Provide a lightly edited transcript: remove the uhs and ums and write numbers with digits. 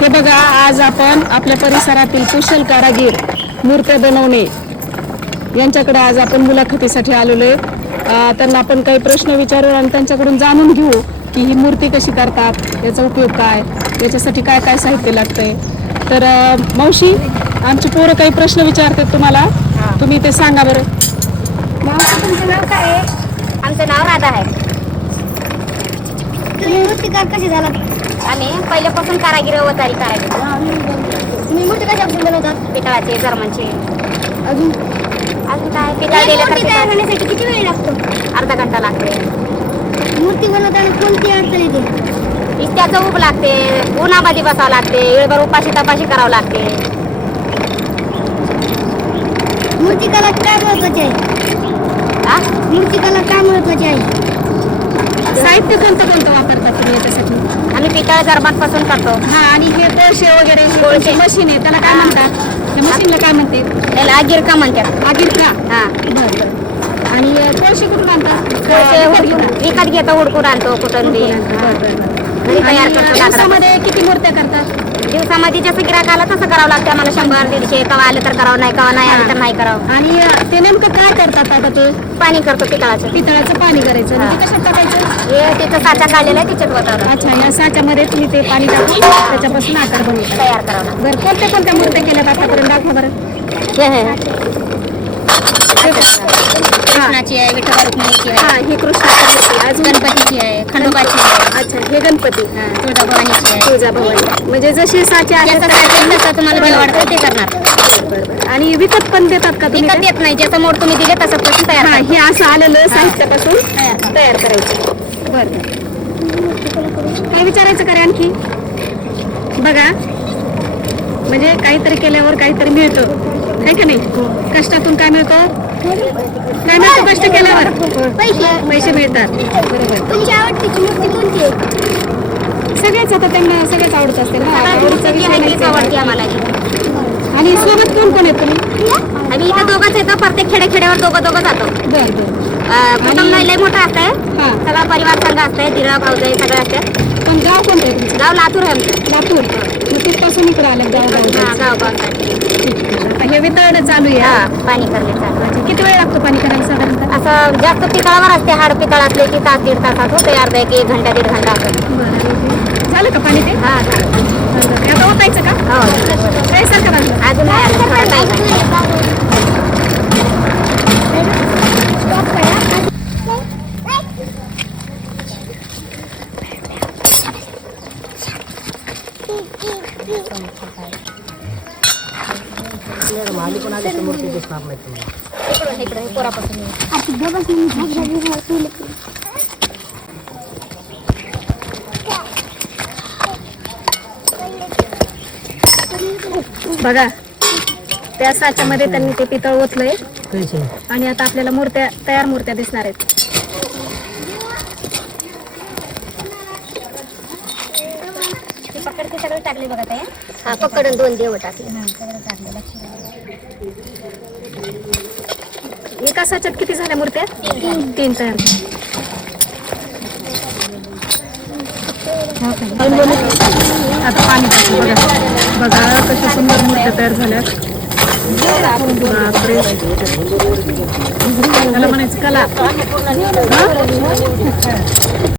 हे बघा, आज आपण आपल्या परिसरातील कुशल कारागीर मूर्त्या बनवणे यांच्याकडे आज आपण मुलाखतीसाठी आलेलो आहे. त्यांना आपण काही प्रश्न विचारू आणि त्यांच्याकडून जाणून घेऊ की ही मूर्ती कशी करतात, याचा उपयोग काय, याच्यासाठी काय काय साहित्य लागतंय. तर मावशी, आमची पोरं काही प्रश्न विचारतात तुम्हाला, तुम्ही ते सांगा बरं. मावशी, तुमचं नाव काय आहे? आमचं नाव राधा आहे. तुम्ही मूर्तिकार कसे झालात? आम्ही पहिल्यापासून कारागीर वतारी कारागीर. तुम्ही मूर्ती कशापासून बनवतात? पितळाचे, जर्मनचे. अजून अजून काय पितळ दिले तर मूर्ती तयार पितळ. करण्यासाठी किती वेळ लागतो? अर्धा घंटा लागते. मूर्ती बनवताना कोणती अडचण येते? इस्त्याचं ऊब लागते, उन्हामध्ये बसावं लागते, वेळभर उपाशी तपाशी करावं लागते. मूर्तिकला काय महत्वाचे आहे? हा? मूर्तिकला काय महत्वाचे आहे? साहित्य कोणतं कोणतं वापरतात तुम्ही याच्यासाठी? आम्ही पितळ जर्मन पासून करतो. हा, आणि हे कोळशे वगैरे कोळशे. मशीन आहे, त्याला काय म्हणतात? त्या मशीनला काय म्हणते? त्याला गिरका म्हणतात. आगीर का? हा. बरं. आणि कोळशे कुठून आणतात? विकत घेतो, हुडकून आणतो कुठून बी. घरी तयार करतो लाकडापासून. दिवसामध्ये किती मूर्त्या करतात? दिवसामध्ये जसं गिराक आलं तसं करावं लागतं आम्हाला. 100-150 कवा आलं तर करावं, नाही कवा नाही आलं तर नाही करावं. आणि ते नेमकं काय करतात आता ते? पाणी करतो पितळाचं. पितळाचं पाणी करायचं. हा. म्हणजे कशात टाकायचं? हे तिथं साचा काढलेला आहे, तिच्यात वतावं अच्छा, या साच्यामध्ये तुम्ही ते पाणी टाकून त्याच्यापासून आकार बनवता. तयार करावं लागतं. बरं, कोणत्या कोणत्या मूर्त्या केल्यात आतापर्यंत दाखवा बरं. कृष्णाची आहे, विठ्ठल रुक्मिणीची हा, आहे, ही कृष्णाची मूर्ती. अजून गणपतीची आहे, खंडोबाची आहे, अच्छा, हे गणपती, तुळजाभवानीची आहे. तुळजाभवानी. म्हणजे जसे साचे आहेत ज्याचं काय असेल तसं तुम्हाला जे वाटतं ते करणार. बरं. आणि विकत पण देतात का तुम्ही? विकत येत नाही, ज्याचं मोड तुम्ही दिले तसं पासून तयार हा, करा. हे असं आलेलं साहित्यापासून तयार करायचं. बरं. काय विचारायचं का रे आणखी? बघा, म्हणजे काहीतरी केल्यावर काहीतरी मिळतं, आहे का नाही? कष्टातून काय मिळतं? काय मिळतं कष्ट केल्यावर? पैसे मिळतात. बरोबर. तुमची आवडतीची मूर्ती कोणती आहे? सगळेच आता त्यांना सगळेच आवडत असते ना. आवडीचा विषय तीच नाहीच आवडते आहे. आम्हाला. आणि सोबत कोण कोण आहेत तुम्ही? आम्ही इथं दोघंच येतो, प्रत्येक खेड्यावर दोघं जातो. बरं बरं. कुटुंब लय मोठं असतंय, हा. सगळा परिवार संघ असतंय, दिरा भाऊजाई सगळं असतं. पण गाव कोणतं आहे तुमचं? गाव लातूर आहे आमचं. लातूर. मग तिथपासून इकडे आलं गाव हा, गाव. गाव आता हे वितळणं चालू आहे. हा, पाणी करण्याचं. अच्छा, किती वेळ लागतो पाणी करायला साधारणतः? असं जास्त पितळावर असते, हाड पितळ असले की तास दीड तासात होते, अर्धा 1 घंटा 1.5 घंटा असं. बरं. झालं का पाणी ते? हा, झालं. आता ओतायचं का? हो. काय सारखं लागलं? अजून नाही आलं, थोडं time आहे. इकडं पोरापासून ये. बघा, त्या साच्यामध्ये त्यांनी ते पितळ ओतलंय आणि आता आपल्याला मूर्त्या, तयार मूर्त्या दिसणार आहेत. ते पकडते सगळं टाकले बघा ते. हा, पकडून 2 देव टाकले. एका साच्यात किती झाल्या मूर्त्या? 3 तयार. आता पाणी टाकलं. बघा बघा कशा सुंदर मूर्त्या तयार झाल्यात. बापरे, त्याला म्हणायचं कला.